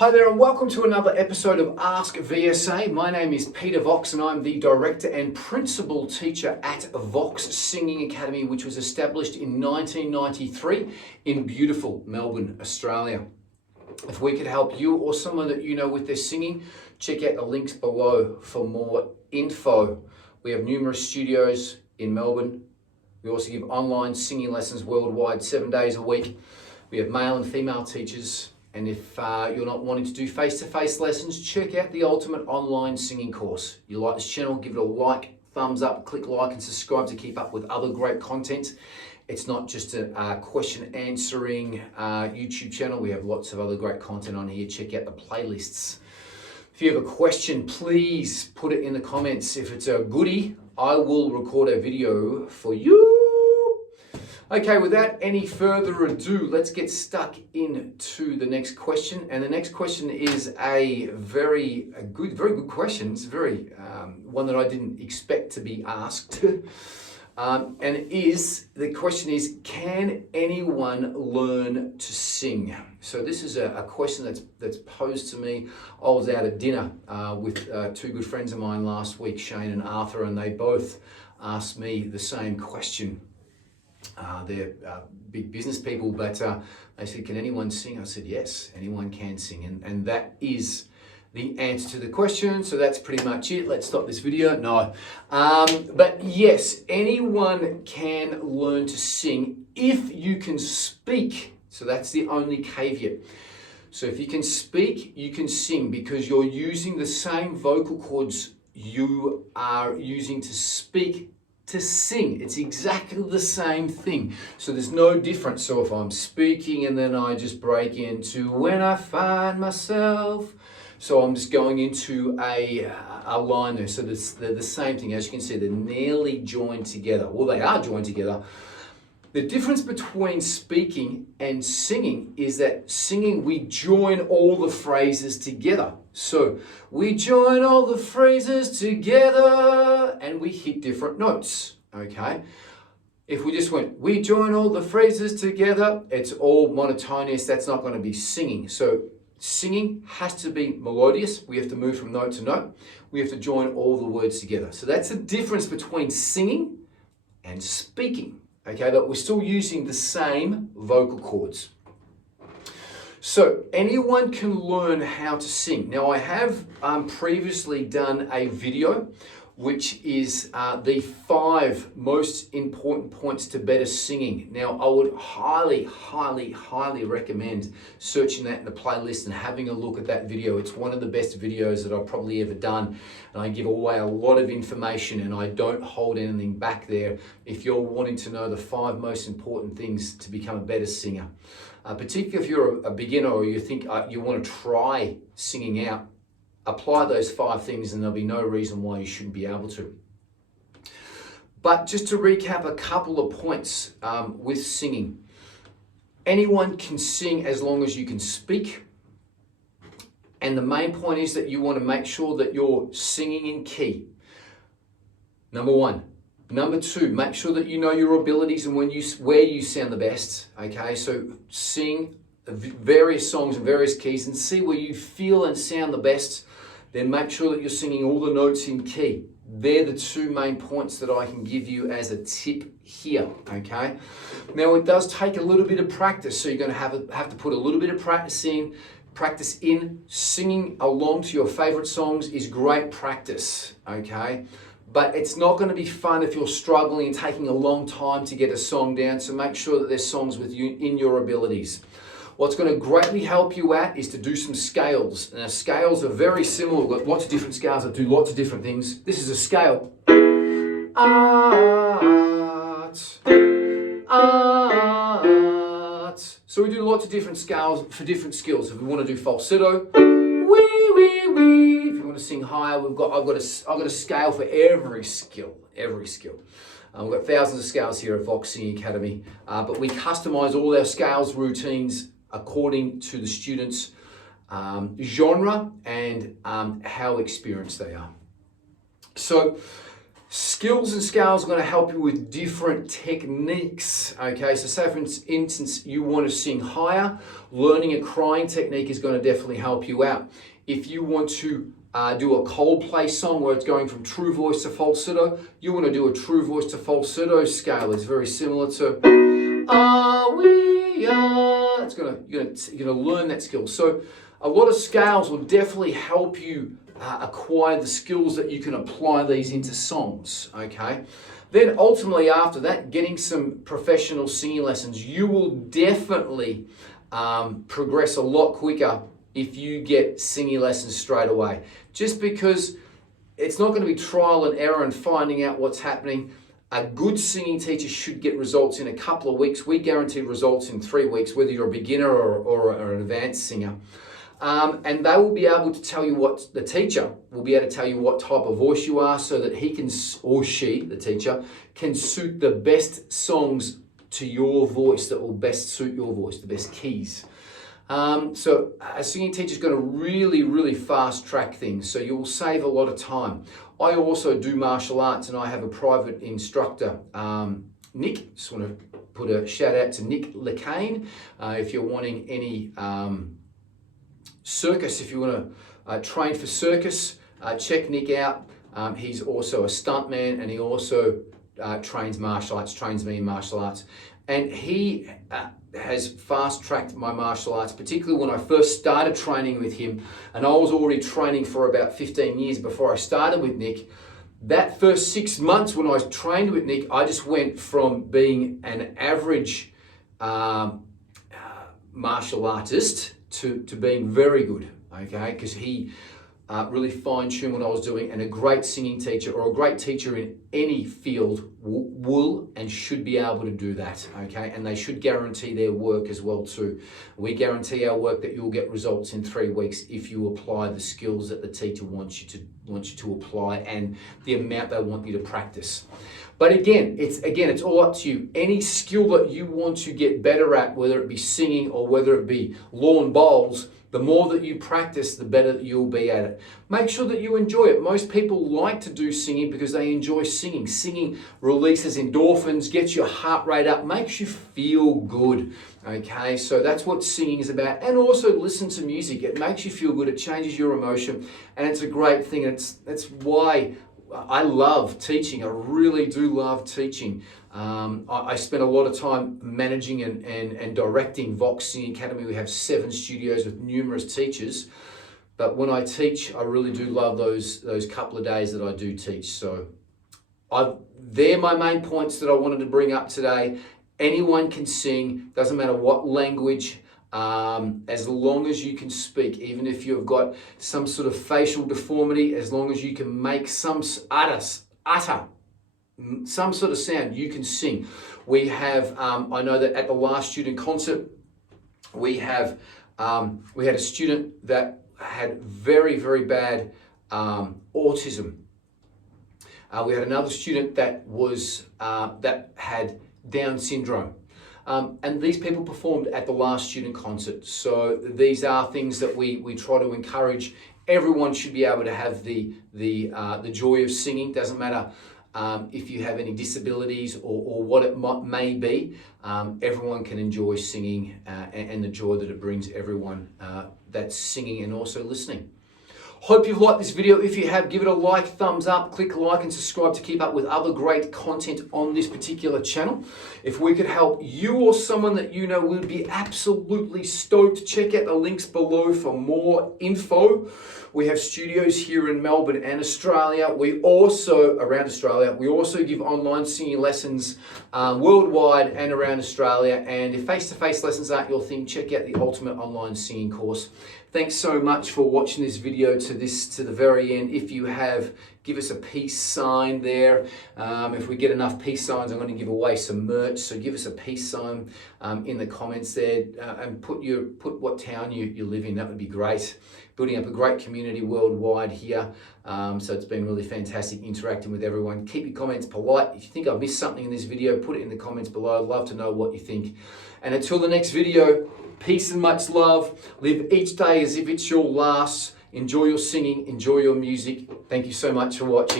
Hi there and welcome to another episode of Ask VSA. My name is Peter Vox and I'm the Director and Principal Teacher at Vox Singing Academy, which was established in 1993 in beautiful Melbourne, Australia. If we could help you or someone that you know with their singing, check out the links below for more info. We have numerous studios in Melbourne. We also give online singing lessons worldwide, 7 days a week. We have male and female teachers. And if you're not wanting to do face-to-face lessons, check out the Ultimate Online Singing Course. You like this channel, give it a like, thumbs up, click like and subscribe to keep up with other great content. It's not just a question answering YouTube channel. We have lots of other great content on here. Check out the playlists. If you have a question, please put it in the comments. If it's a goodie, I will record a video for you. Okay, without any further ado, let's get stuck into the next question. And the next question is a very good question. It's very one that I didn't expect to be asked. The question is, can anyone learn to sing? So this is a question that's posed to me. I was out at dinner with two good friends of mine last week, Shane and Arthur, and they both asked me the same question. They're big business people, but they said, can anyone sing? I said, yes, anyone can sing. And that is the answer to the question. So that's pretty much it. Let's stop this video. No. But yes, anyone can learn to sing if you can speak. So that's the only caveat. So if you can speak, you can sing because you're using the same vocal cords you are using to speak to sing. It's exactly the same thing. So there's no difference. So if I'm speaking and then I just break into when I find myself, so I'm just going into a line there. So they're the same thing. As you can see, they're nearly joined together. Well, they are joined together. The difference between speaking and singing is that singing, we join all the phrases together. So we join all the phrases together and we hit different notes, okay? If we just went, we join all the phrases together, it's all monotonous. That's not going to be singing. So singing has to be melodious. We have to move from note to note. We have to join all the words together. So that's the difference between singing and speaking. Okay, but we're still using the same vocal cords. So anyone can learn how to sing. Now I have previously done a video which is the 5 most important points to better singing. Now I would highly recommend searching that in the playlist and having a look at that video. It's one of the best videos that I've probably ever done. And I give away a lot of information and I don't hold anything back there if you're wanting to know the 5 most important things to become a better singer. Particularly if you're a beginner or you think you want to try singing out, apply those 5 things and there'll be no reason why you shouldn't be able to. But just to recap a couple of points with singing. Anyone can sing as long as you can speak. And the main point is that you want to make sure that you're singing in key. Number 1. Number 2, make sure that you know your abilities and where you sound the best. Okay, so sing various songs in various keys and see where you feel and sound the best. Then make sure that you're singing all the notes in key. They're the 2 main points that I can give you as a tip here, okay? Now it does take a little bit of practice, so you're going to have to put a little bit of practice in. Singing along to your favorite songs is great practice, okay? But it's not going to be fun if you're struggling and taking a long time to get a song down, so make sure that there's songs with you in your abilities. What's going to greatly help you out is to do some scales. Now, scales are very similar. We've got lots of different scales that do lots of different things. This is a scale. So we do lots of different scales for different skills. If we want to do falsetto, wee, wee, wee. If you want to sing higher, I've got a scale for every skill. We've got thousands of scales here at Vox Singing Academy, but we customize all our scales routines according to the students' genre and how experienced they are. So Skills and scales are going to help you with different techniques. Okay, so say for instance, you want to sing higher, learning a crying technique is going to definitely help you out. If you want to do a Coldplay song where it's going from true voice to falsetto, you want to do a true voice to falsetto scale. It's very similar to Are We Are. You're gonna learn that skill. So a lot of scales will definitely help you acquire the skills that you can apply these into songs, okay? Then ultimately after that, getting some professional singing lessons. You will definitely progress a lot quicker if you get singing lessons straight away. Just because it's not going to be trial and error and finding out what's happening. A good singing teacher should get results in a couple of weeks. We guarantee results in 3 weeks, whether you're a beginner or an advanced singer. And they will be able to tell you the teacher will be able to tell you what type of voice you are so that he can, or she, the teacher, can suit the best songs to your voice that will best suit your voice, the best keys. So a singing teacher is going to really, really fast track things. So you will save a lot of time. I also do martial arts and I have a private instructor, Nick. Just want to put a shout out to Nick Lecane. If you're wanting any circus, if you want to train for circus, check Nick out. He's also a stuntman and he also trains martial arts, trains me in martial arts. And he has fast-tracked my martial arts, particularly when I first started training with him. And I was already training for about 15 years before I started with Nick. That first 6 months when I trained with Nick, I just went from being an average martial artist to being very good, okay? Because he really fine-tuned what I was doing, and a great singing teacher or a great teacher in any field will and should be able to do that, okay? And they should guarantee their work as well too. We guarantee our work that you'll get results in 3 weeks if you apply the skills that the teacher wants you to apply and the amount they want you to practice. But again, it's all up to you. Any skill that you want to get better at, whether it be singing or whether it be lawn bowls, the more that you practice, the better that you'll be at it. Make sure that you enjoy it. Most people like to do singing because they enjoy singing. Singing releases endorphins, gets your heart rate up, makes you feel good. Okay, so that's what singing is about. And also listen to music. It makes you feel good. It changes your emotion, and it's a great thing. That's why I love teaching. I really do love teaching. I spend a lot of time managing and directing Vox Singing Academy. We have 7 studios with numerous teachers. But when I teach, I really do love those couple of days that I do teach. So they're my main points that I wanted to bring up today. Anyone can sing, doesn't matter what language. As long as you can speak, even if you've got some sort of facial deformity, as long as you can make some utter some sort of sound, you can sing. We have, I know that at the last student concert, we had a student that had very, very bad autism. We had another student that had Down syndrome. And these people performed at the last student concert. So these are things that we try to encourage. Everyone should be able to have the joy of singing. Doesn't matter if you have any disabilities or what it may be. Everyone can enjoy singing and the joy that it brings everyone that's singing and also listening. Hope you've liked this video. If you have, give it a like, thumbs up, click like and subscribe to keep up with other great content on this particular channel. If we could help you or someone that you know, we'd be absolutely stoked. Check out the links below for more info. We have studios here in Melbourne and Australia. Around Australia, we also give online singing lessons worldwide and around Australia. And if face-to-face lessons aren't your thing, check out the Ultimate Online Singing Course. Thanks so much for watching this video to the very end. If you have, give us a peace sign there. If we get enough peace signs, I'm going to give away some merch. So give us a peace sign in the comments there, and put what town you live in. That would be great. Building up a great community worldwide here. So it's been really fantastic interacting with everyone. Keep your comments polite. If you think I've missed something in this video, put it in the comments below. I'd love to know what you think. And until the next video, peace and much love. Live each day as if it's your last. Enjoy your singing, enjoy your music. Thank you so much for watching.